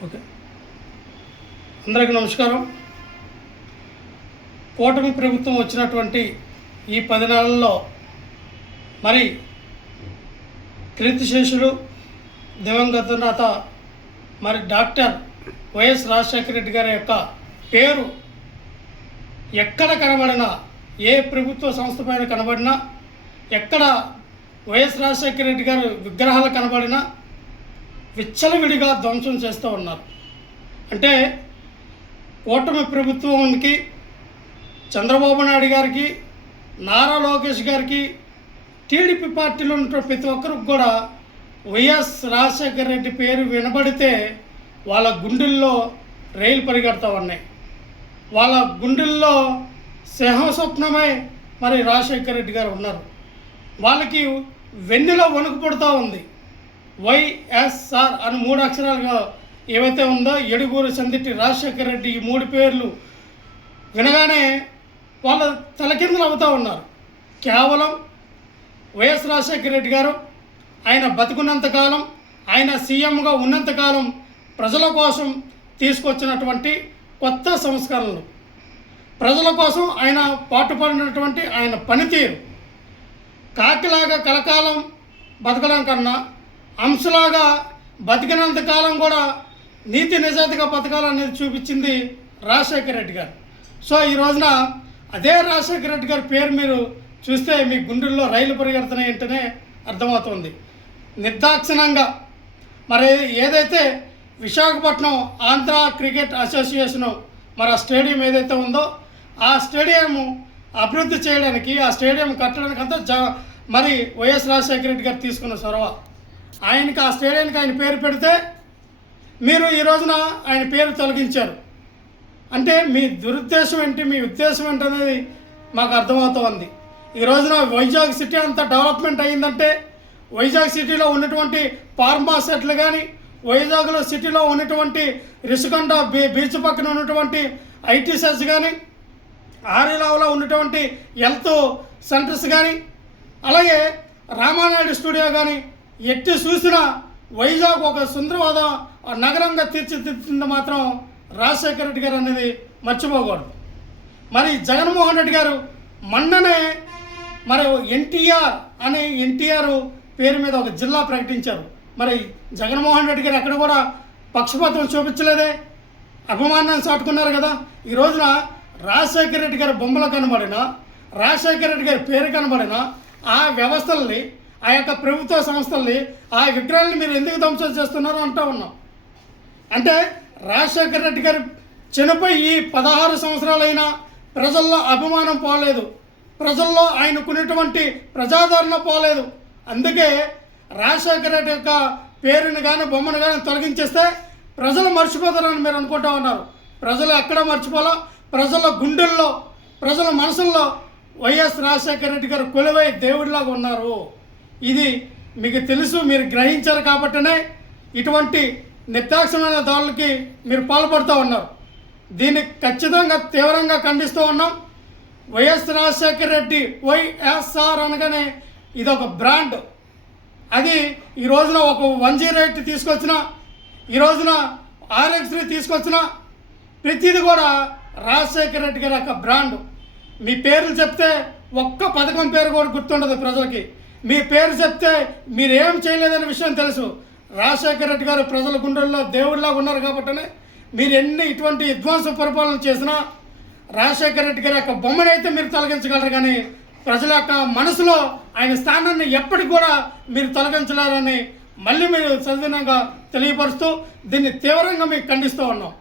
Okay. అందరికీ నమస్కారం. కూటమి ప్రభుత్వం వచ్చినటువంటి ఈ పది నెలల్లో మరి కీర్తిశేషుడు దివంగత మరి డాక్టర్ వైఎస్ రాజశేఖర రెడ్డి గారి యొక్క పేరు ఎక్కడ కనబడినా ఏ ప్రభుత్వ సంస్థ పైన కనబడినా ఎక్కడ వైఎస్ రాజశేఖర రెడ్డి గారు విగ్రహాలు కనబడినా విచ్చలవిడిగా ధ్వంసం చేస్తూ ఉన్నారు. అంటే కూటమి ప్రభుత్వానికి చంద్రబాబు నాయుడు గారికి నారా లోకేష్ గారికి టీడీపీ పార్టీలో ఉన్న ప్రతి ఒక్కరికి కూడా వైఎస్ రాజశేఖర రెడ్డి పేరు వినబడితే వాళ్ళ గుండెల్లో రైలు పరిగెడతా ఉన్నాయి. వాళ్ళ గుండెల్లో సింహస్వప్నమై మరి రాజశేఖర రెడ్డి గారు ఉన్నారు. వాళ్ళకి వెన్నెలో వణుకు పడుతూ ఉంది. వైఎస్ఆర్ అని మూడు అక్షరాలుగా ఏవైతే ఉందో ఎడుగూరు సందిట్టి రాజశేఖర రెడ్డి ఈ మూడు పేర్లు వినగానే వాళ్ళ తలకిందులు అవుతూ ఉన్నారు. కేవలం వైఎస్ రాజశేఖర రెడ్డి గారు ఆయన బతుకున్నంతకాలం ఆయన సీఎంగా ఉన్నంతకాలం ప్రజల కోసం తీసుకొచ్చినటువంటి కొత్త సంస్కరణలు. ప్రజల కోసం ఆయన పాటుపడినటువంటి ఆయన పనితీరు. కాకిలాగా కలకాలం బతకడం కన్నా అంశలాగా బతికినంత కాలం కూడా నీతి నిజాతిగా అనేది చూపించింది రాజశేఖర రెడ్డి గారు. సో ఈ రోజున అదే రాజశేఖర రెడ్డి గారి పేరు మీరు చూస్తే మీ గుండెల్లో రైలు పరిగెడుతున్నాయి ఏంటనే అర్థమవుతుంది. నిర్దాక్షిణంగా మరి ఏదైతే విశాఖపట్నం ఆంధ్ర క్రికెట్ అసోసియేషను మరి ఆ స్టేడియం ఏదైతే ఉందో ఆ స్టేడియం అభివృద్ధి చేయడానికి ఆ స్టేడియం కట్టడానికి అంతా జ మరి వైఎస్ రాజశేఖర రెడ్డి గారు తీసుకున్న చొరవ. ఆయనకి ఆ స్టేడియానికి ఆయన పేరు పెడితే మీరు ఈ రోజున ఆయన పేరు తొలగించారు. అంటే మీ దురుద్దేశం ఏంటి? మీ ఉద్దేశం ఏంటి అనేది మాకు అర్థమవుతోంది. ఈ రోజున వైజాగ్ సిటీ అంత డెవలప్మెంట్ అయ్యిందంటే వైజాగ్ సిటీలో ఉన్నటువంటి ఫార్మా సెట్లు కానీ వైజాగ్లో సిటీలో ఉన్నటువంటి రిషికొండ బీ బీచ్ పక్కన ఉన్నటువంటి ఐటీ సెట్స్ కానీ ఆరిలావులో ఉన్నటువంటి హెల్త్ సెంటర్స్ కానీ అలాగే రామానాయుడు స్టూడియో కానీ ఎట్టి చూసినా వైజాగ్ ఒక సుందరవాద నగరంగా తీర్చిదిద్దింది మాత్రం రాజశేఖర రెడ్డి గారు అనేది మర్చిపోకూడదు. మరి జగన్మోహన్ రెడ్డి గారు మొన్ననే మరి ఎన్టీఆర్ అనే ఎన్టీఆర్ పేరు మీద ఒక జిల్లా ప్రకటించారు. మరి జగన్మోహన్ రెడ్డి గారు ఎక్కడ కూడా పక్షపాతం చూపించలేదే అభిమానాన్ని చాటుకున్నారు కదా. ఈ రోజున రాజశేఖర రెడ్డి గారి బొమ్మలు కనబడిన రాజశేఖర రెడ్డి గారి పేరు కనబడిన ఆ వ్యవస్థల్ని ఆ యొక్క ప్రభుత్వ సంస్థల్ని ఆ విగ్రహాలను మీరు ఎందుకు ధ్వంసం చేస్తున్నారో అంటూ ఉన్నాం. అంటే రాజశేఖర రెడ్డి గారు చనిపోయి ఈ పదహారు సంవత్సరాలైనా ప్రజల్లో అభిమానం పోలేదు. ప్రజల్లో ఆయనకున్నటువంటి ప్రజాదరణ పోలేదు. అందుకే రాజశేఖర రెడ్డి యొక్క పేరుని కానీ బొమ్మను కానీ తొలగించేస్తే ప్రజలు మర్చిపోతారని మీరు అనుకుంటా ఉన్నారు. ప్రజలు ఎక్కడ మర్చిపోలో? ప్రజల గుండెల్లో ప్రజల మనసుల్లో వైఎస్ రాజశేఖర రెడ్డి గారు కొలువై దేవుడిలాగా ఉన్నారు. ఇది మీకు తెలుసు మీరు గ్రహించారు కాబట్టినే ఇటువంటి నిర్దాక్షమైన దాడులకి మీరు పాల్పడుతూ ఉన్నారు. దీన్ని ఖచ్చితంగా తీవ్రంగా ఖండిస్తూ ఉన్నాం. వైఎస్ రాజశేఖర రెడ్డి వైఎస్ఆర్ అనగానే ఇది ఒక బ్రాండ్. అది ఈ రోజున ఒక వన్ జీరో ఎయిట్ తీసుకొచ్చిన ఈ రోజున ఆర్ఎక్స్ త్రీ తీసుకొచ్చిన ప్రతిది కూడా రాజశేఖర రెడ్డి గారి యొక్క బ్రాండ్. మీ పేర్లు చెప్తే ఒక్క పథకం పేరు కూడా గుర్తుండదు ప్రజలకి. మీ పేరు చెప్తే మీరు ఏం చేయలేదనే విషయం తెలుసు. రాజశేఖర రెడ్డి గారు ప్రజల గుండెల్లో దేవుడిలాగా ఉన్నారు కాబట్టినే మీరు ఎన్ని ఇటువంటి విధ్వంస పరిపాలన చేసినా రాజశేఖర రెడ్డి గారి యొక్క బొమ్మనైతే మీరు తొలగించగలరు కానీ ప్రజల యొక్క మనసులో ఆయన స్థానాన్ని ఎప్పటికి కూడా మీరు తొలగించలేరని మళ్ళీ మీరు సద్వినంగా తెలియపరుస్తూ దీన్ని తీవ్రంగా మేము ఖండిస్తూ ఉన్నాం.